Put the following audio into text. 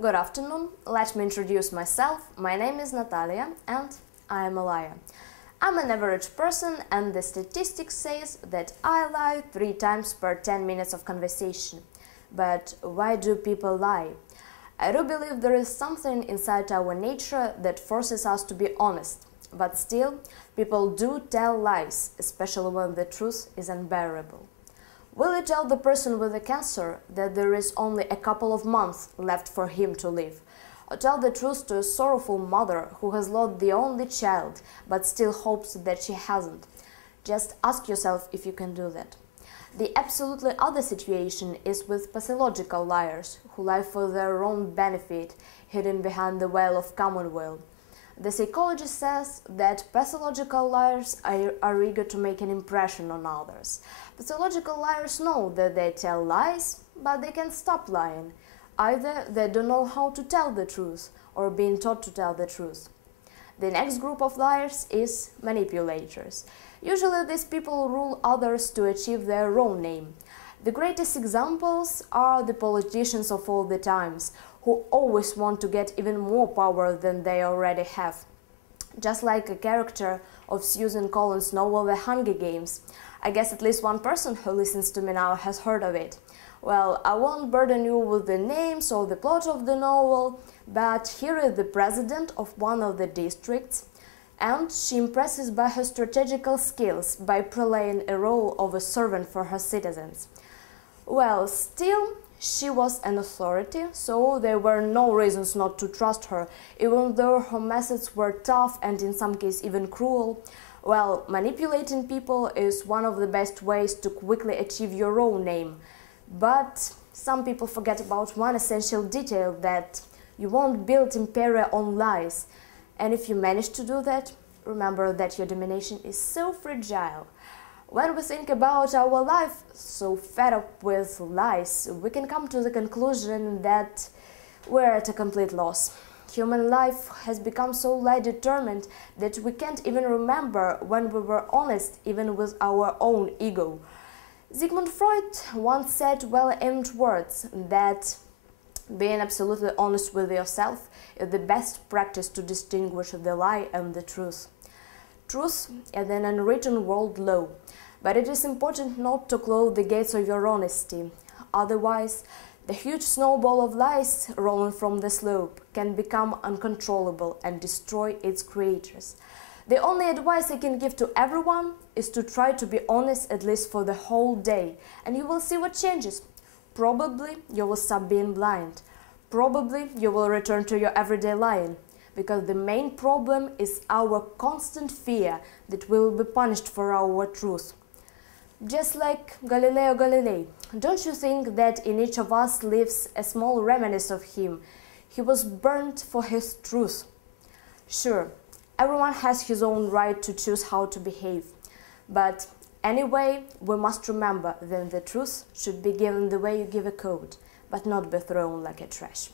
Good afternoon, let me introduce myself. My name is Natalia and I am a liar. I'm an average person and the statistics says that I lie 3 times per 10 minutes of conversation. But why do people lie? I do believe there is something inside our nature that forces us to be honest. But still, people do tell lies, especially when the truth is unbearable. Will you tell the person with the cancer that there is only a couple of months left for him to live? Or tell the truth to a sorrowful mother who has lost the only child but still hopes that she hasn't? Just ask yourself if you can do that. The absolutely other situation is with pathological liars who lie for their own benefit, hidden behind the veil of commonweal. The psychologist says that pathological liars are eager to make an impression on others. Pathological liars know that they tell lies, but they can't stop lying. Either they don't know how to tell the truth, or being taught to tell the truth. The next group of liars is manipulators. Usually these people rule others to achieve their own aim. The greatest examples are the politicians of all the times, who always want to get even more power than they already have. Just like a character of Susan Collins' novel The Hunger Games. I guess at least one person who listens to me now has heard of it. Well, I won't burden you with the names or the plot of the novel, but here is the president of one of the districts, and she impresses by her strategical skills by playing a role of a servant for her citizens. Well, still, she was an authority, so there were no reasons not to trust her, even though her methods were tough and in some cases even cruel. Well, manipulating people is one of the best ways to quickly achieve your own aim. But some people forget about one essential detail, that you won't build imperia on lies. And if you manage to do that, remember that your domination is so fragile. When we think about our life so fed up with lies, we can come to the conclusion that we're at a complete loss. Human life has become so lie-determined that we can't even remember when we were honest even with our own ego. Sigmund Freud once said well-aimed words that being absolutely honest with yourself is the best practice to distinguish the lie and the truth. Truth is an unwritten world law, but it is important not to close the gates of your honesty. Otherwise, the huge snowball of lies rolling from the slope can become uncontrollable and destroy its creators. The only advice I can give to everyone is to try to be honest at least for the whole day, and you will see what changes. Probably you will stop being blind. Probably you will return to your everyday lying, because the main problem is our constant fear that we will be punished for our truth. Just like Galileo Galilei, don't you think that in each of us lives a small remnant of him? He was burnt for his truth. Sure, everyone has his own right to choose how to behave. But anyway, we must remember that the truth should be given the way you give a coat, but not be thrown like a trash.